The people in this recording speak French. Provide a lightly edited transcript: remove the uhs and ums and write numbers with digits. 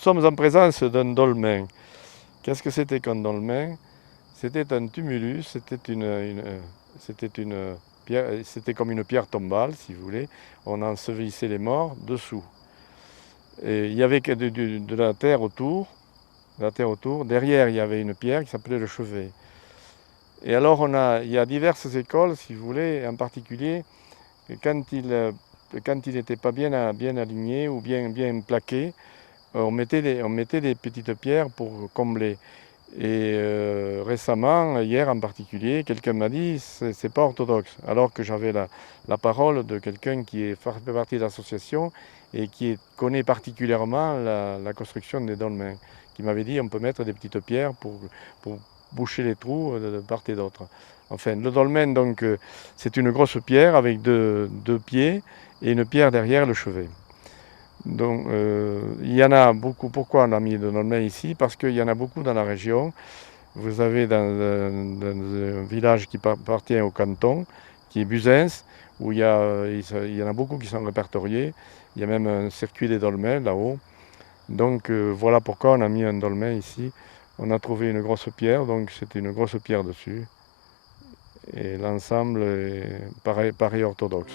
sommes en présence d'un dolmen. Qu'est-ce que c'était qu'un dolmen? C'était un tumulus, c'était une pierre, c'était comme une pierre tombale, si vous voulez. On ensevelissait les morts dessous. Et il y avait de la terre autour, Derrière, il y avait une pierre qui s'appelait le chevet. Et alors, il y a diverses écoles, si vous voulez, en particulier, quand il n'était pas bien aligné ou bien plaqué, on mettait des petites pierres pour combler. Et récemment, hier en particulier, quelqu'un m'a dit c'est pas orthodoxe. Alors que j'avais la parole de quelqu'un qui fait partie de l'association et qui connaît particulièrement la construction des dolmens, qui m'avait dit on peut mettre des petites pierres pour boucher les trous de part et d'autre. Enfin, le dolmen, donc, c'est une grosse pierre avec deux pieds et une pierre derrière le chevet. Donc, il y en a beaucoup. Pourquoi on a mis le dolmen ici? Parce qu'il y en a beaucoup dans la région. Vous avez dans un village qui appartient au canton, qui est Buzens, où il y en a beaucoup qui sont répertoriés. Il y a même un circuit des dolmens là-haut. Donc voilà pourquoi on a mis un dolmen ici. On a trouvé une grosse pierre, donc c'était une grosse pierre dessus. Et l'ensemble est pareil orthodoxe.